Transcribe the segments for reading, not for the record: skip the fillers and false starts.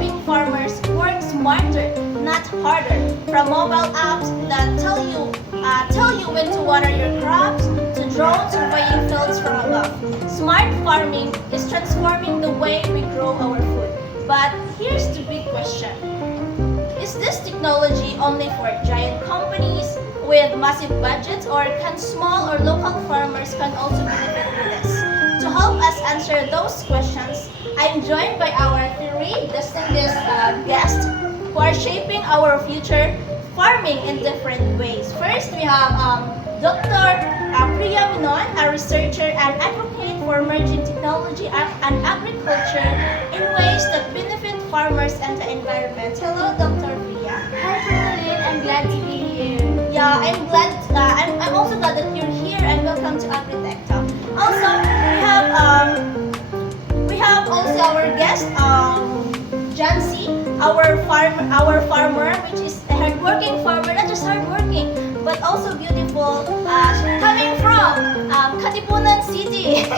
helping farmers work smarter, not harder. From mobile apps that tell you when to water your crops, to drones surveying fields from above. Smart farming is transforming the way we grow our food. But here's the big question. Is this technology only for giant companies with massive budgets, or can small or local farmers can also benefit from this? To help us answer those questions, I'm joined by our three distinguished guests who are shaping our future farming in different ways. First, we have Dr. Priya Minon, a researcher and advocate for emerging technology and agriculture in ways that benefit farmers and the environment. Hello, Dr. Priya. Hi, Fernalyn. I'm glad to be here. Yeah, I'm glad. I'm also glad that you're here, and welcome to Agritech Talk. Also, we have also our guest, Jancy, our farmer, which is a hardworking farmer, not just hardworking, but also beautiful, coming from Katipunan City,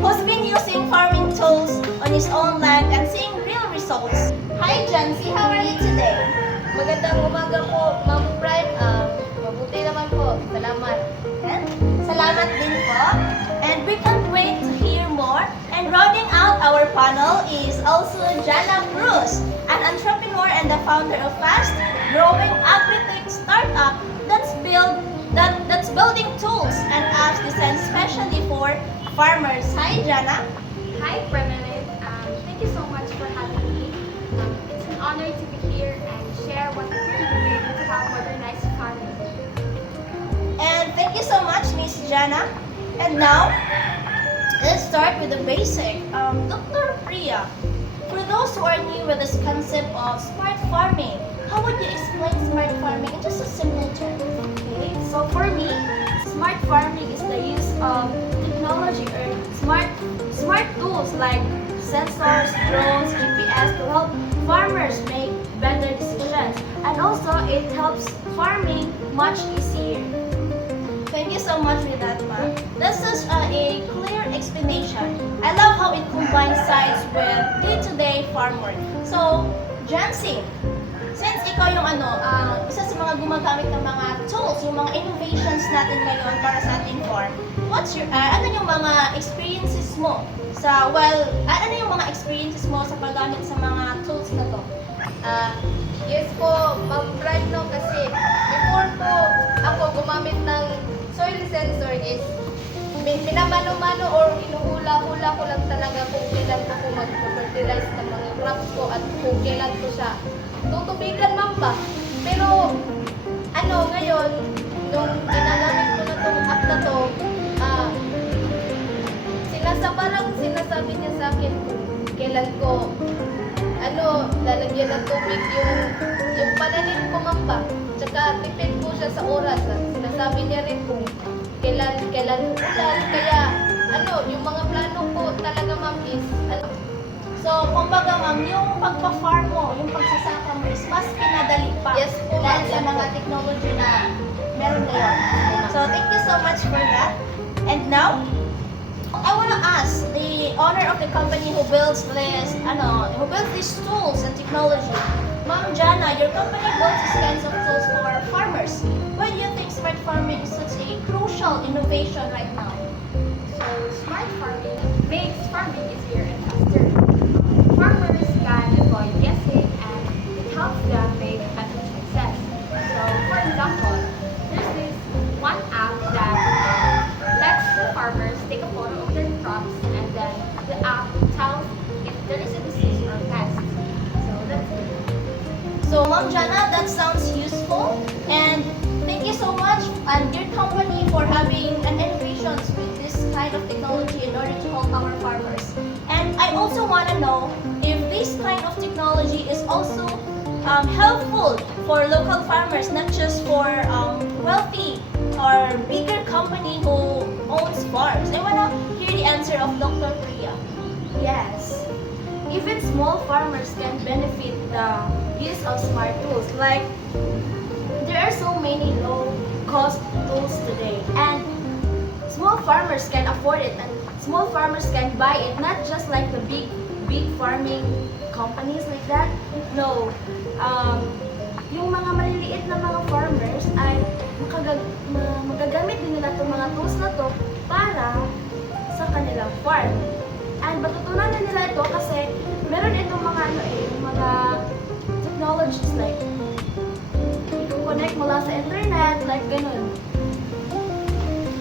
who's been using farming tools on his own land and seeing real results. Hi, Jancy, how are you today? Magandang umaga po, Ma'am Prime. Mabuti naman po. Salamat. And salamat din po. And we can't wait to hear more. And rounding out our panel is also Jana Cruz, an entrepreneur and the founder of Fast Growing Agritech startup that's building tools and apps designed specially for farmers. Hi, Jana. Hi, Fernalyn. Thank you so much for having me. It's an honor to be here and share what we're doing to help modernize farming. And thank you so much, Miss Jana. And now, let's start with the basic. Dr. Priya, for those who are new with this concept of smart farming, how would you explain smart farming in just a simple term? Okay, so for me, smart farming is the use of technology or smart tools like sensors, drones, GPS to help farmers make better decisions. And also, it helps farming much easier. Thank you so much for that, ma'am. That's such a clear explanation. I love how it combines science with day-to-day farm work. So, Jancy, since ikaw yung isa sa mga gumagamit ng mga tools, yung mga innovations natin ngayon para sa ating farm, ano yung mga experiences mo ano yung mga experiences mo sa paggamit sa mga tools na to? Yes po, Ma'am Prime, no, kasi before po ako gumamit ng soil sensor is minamano-mano or hinuhula-hula ko lang talaga kung kailan ko mag-fertilize ng mga crops ko at kung kailan ko siya tutubigan, ma'am ba? Pero ngayon, nung ginagamit ko na tong app na to, parang sinasabi niya sa akin kung kailan ko lalagyan ng tubig yung pananim ko, ma'am ba? Tsaka tipid po siya sa oras. Sinasabi niya rin kung kailan ulan. Kaya yung mga plano ko talaga, ma'am, is So, kumbaga ma'am, yung pagpa-farm mo, yung pagsasaka mo is mas pinadali pa. Yes po, Dahil ma'am. sa mga technology na meron ngayon. So, thank you so much for that. And now, I want to ask the owner of the company who builds these tools and technology. Ma'am Jana, your company builds these kinds of tools for farmers. Why do you think smart farming is such a crucial innovation right now? So, smart farming makes farming easier and faster. Farmers can avoid guessing and it helps them make better choices. So, for example, there's this one app that lets the farmers take a photo of their crops and then the app tells if there is a disease or pest. So, that's it. So, Ma'am Jana, that sounds useful. And thank you so much and your company for having an innovations with this kind of technology in order to help our farmers. And I also want to know if this kind of technology is also helpful for local farmers, not just for wealthy or bigger company who owns farms. I want to hear the answer of Dr. Priya. Yes. Even small farmers can benefit the use of smart tools. Like, there are so many low-cost tools today, and small farmers can afford it, and small farmers can buy it, not just like the big farming companies like that. No. Yung mga maliliit na mga farmers ay magagamit din nila itong mga tools na to para sa kanilang farm. And matutunan na nila ito kasi meron itong mga mga technologies like i-connect mo lang sa internet, like ganun.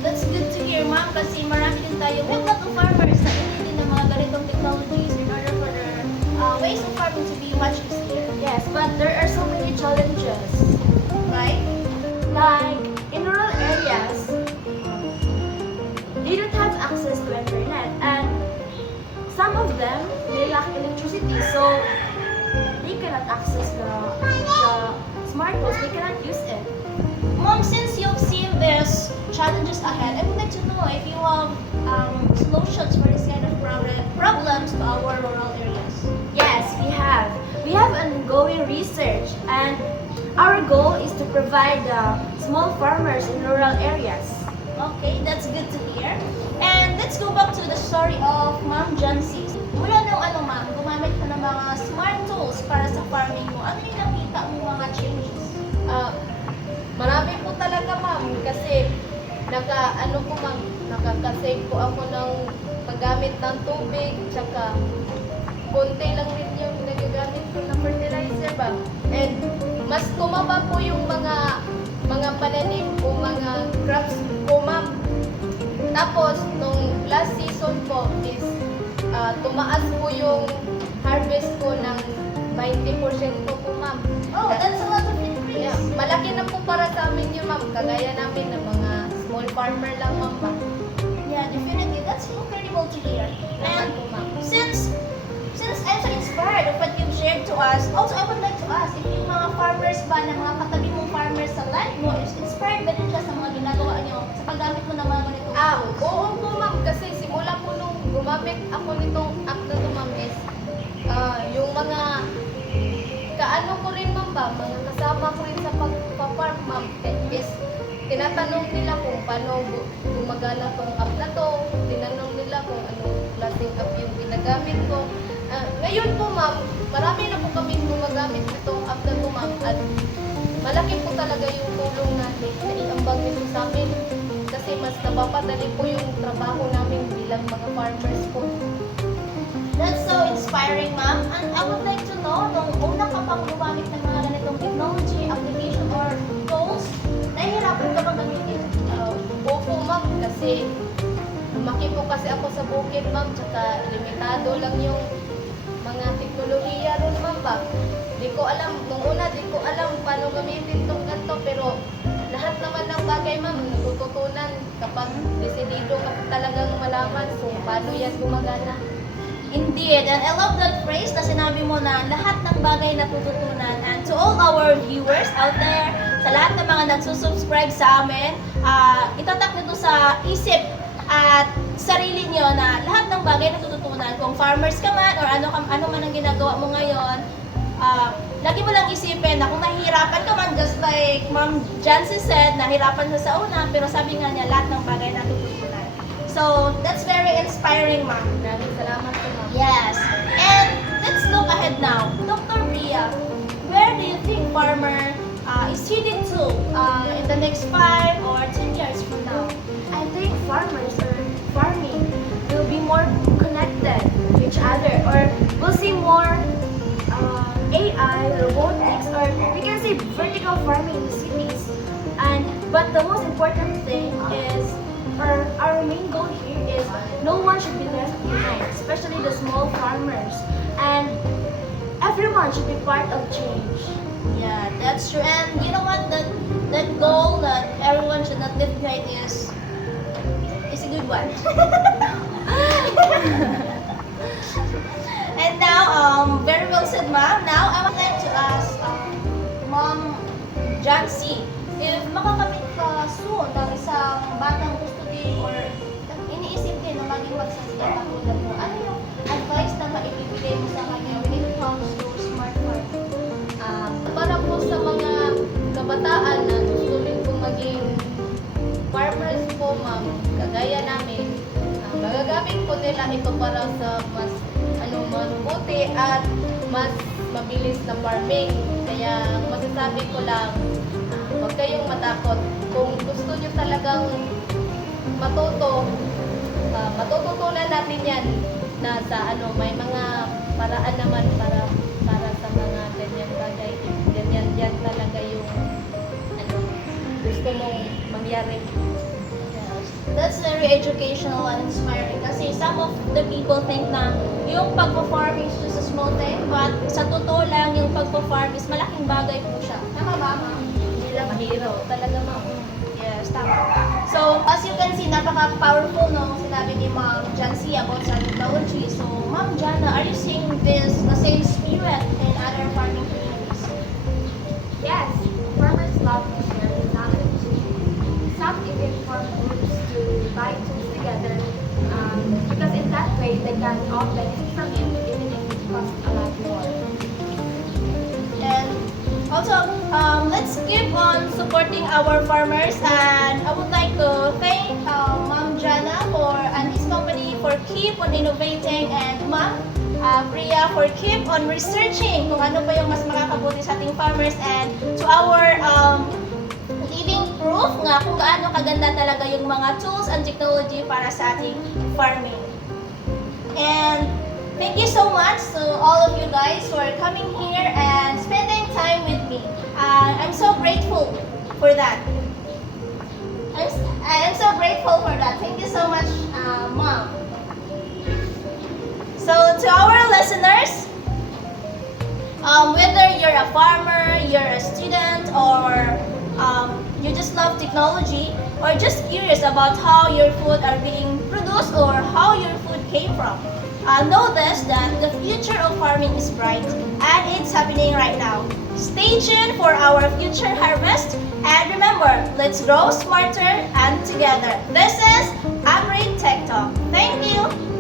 That's good to hear, ma'am, kasi marami din tayo, we have lot of farmers na hindi din ng mga ganitong technologies in order for their ways of farming to be much easier. Yes, but there are so many challenges. Right? Like, in rural areas, they don't have access to internet, and some of them, they lack electricity, so they cannot access the smart tools, they cannot use it. Mom, since you've seen these challenges ahead, I would like to know if you have solutions for this kind of problems to our rural areas. Yes, we have. We have ongoing research, and our goal is to provide small farmers in rural areas. Okay, that's good to hear. And let's go back to the story of Ma'am Jancy. Mula nung ma'am, gumamit ka ng mga smart tools para sa farming mo. Ano yung nakita mo mga changes? Marami po talaga, ma'am, kasi nakaka-save po ako ng paggamit ng tubig, tsaka konti lang rin yung nagagamit ko na fertilizer ba. And mas tumaba po yung mga pananim o mga crops po, ma'am. Tapos, nung last season po is tumaas po yung harvest ko ng 20% po, ma'am. Oh, that's a lot of increase. Yeah, malaki na po para sa amin yun, ma'am. Kagaya namin ng mga small farmer lang, ma'am. Yeah, definitely. That's incredible to hear. Naman And po, ma'am. since I'm so inspired of what you've shared to us, also I would like to ask if yung mga farmers ba, ng mga katabi mong farmers sa land mo, is inspired ba din siya sa mga ginagawa niyo sa paggamit mo ng mga ganitong tools? Oo po, ma'am. Kasi simula po nung gumamit ako nitong app na to, ma'am, is yung mga kaano ko rin, ma'am, ba, mga kasama ko rin sa pagpa-farm, ma'am, is tinatanong nila kung paano gumagana tong app na to, tinanong nila kung anong klaseng app yung ginagamit ko. Ngayon po, ma'am, marami na po kami gumagamit nitong app na to, ma'am, at malaki po talaga yung tulong natin na iambag nito sa amin kasi mas napapadali po yung trabaho namin bilang mga farmers po. That's so inspiring, ma'am. And I would like to know, nung una ka pang gumamit ng mga ganitong technology, application, or tools, nahihirapan ka bang gamitin? Opo, ma'am, kasi lumaki po kasi ako sa bukid, ma'am, tsaka limitado lang yung mga teknolohiya ron, ma'am, ba? Di ko alam, nung una, di ko alam paano gamitin tong ganito, pero lahat naman ng bagay, ma'am, natututunan kapag desidido ka talagang malaman kung paano yan gumagana. Indeed, and I love that phrase na sinabi mo na lahat ng bagay natututunan. And to all our viewers out there, sa lahat ng mga nagsusubscribe sa amin, itatak nito sa isip at sarili nyo na lahat ng bagay natututunan. Kung farmers ka man or ano man ang ginagawa mo ngayon, lagi mo lang isipin na kung nahihirapan ka man, just like Ma'am Jancy said, nahirapan siya sa una, pero sabi nga niya lahat ng bagay natututunan. So, that's very inspiring, ma'am. Maraming salamat po, ma'am. Yes. And let's look ahead now. Dr. Ria, where do you think farmer is headed to in the next 5 or 10 years from now? I think farmers or farming will be more connected to each other, or we'll see more AI, robotics, or we can say vertical farming in the cities. But the most important thing is, or our main goal here is, no one should be left behind, especially the small farmers, and everyone should be part of change. Yeah, that's true. And you know what? That goal that everyone should not live behind is a good one. And now, very well said, ma'am. Now, I would like to ask Ma'am Jancy, if makakamit ka soon ng isang batang gusto din or iniisip din na maging magsasaya katulad mo, ano yung advice na maibibigay mo sa kanya when it comes to smart farming? Para po sa mga kabataan na gusto rin po maging farmers po, ma'am, kagaya namin, magagamit po nila ito para sa mas mabuti at mas mabilis na farming. Kaya ang masasabi ko lang, huwag kayong matakot. Kung gusto nyo talagang matututunan natin yan na sa may mga paraan naman para sa mga ganyang bagay. Yan talaga yung gusto mong mangyari. That's very educational and inspiring kasi some of the people think na yung pagpo-farm is just a small thing, but sa totoo lang yung pagpo-farm is malaking bagay po siya. Tama ba, ma'am? Hindi lang mahirap. Talaga, ma'am. Yes, tama. So, as you can see, napaka-powerful no sinabi ni Ma'am Jancy about sa technology. So, Ma'am Jana, are you seeing the same spirit in other farming communities? Yes, farmers love to share their knowledge. Some even form groups to buy tools together because in that way they can all benefit from it even if it costs a lot more. And also, let's keep on supporting our farmers, and I would like to thank Ma'am Jana and his company for keep on innovating, and Ma'am Priya for keep on researching kung ano pa yung mas makakabuti sa ating farmers, and to our living proof nga kung gaano kaganda talaga yung mga tools and technology para sa ating farming. And thank you so much to all of you guys for coming here and spending time with me. I'm so grateful for that. I'm so grateful for that. Thank you so much, Mom. So to our listeners, whether you're a farmer, you're a student, or you just love technology, or just curious about how your food are being produced or how your food came from, know this, that the future of farming is bright and it's happening right now. Stay tuned for our future harvest, and remember, let's grow smarter and together. This is Agri Tech Talk. Thank you.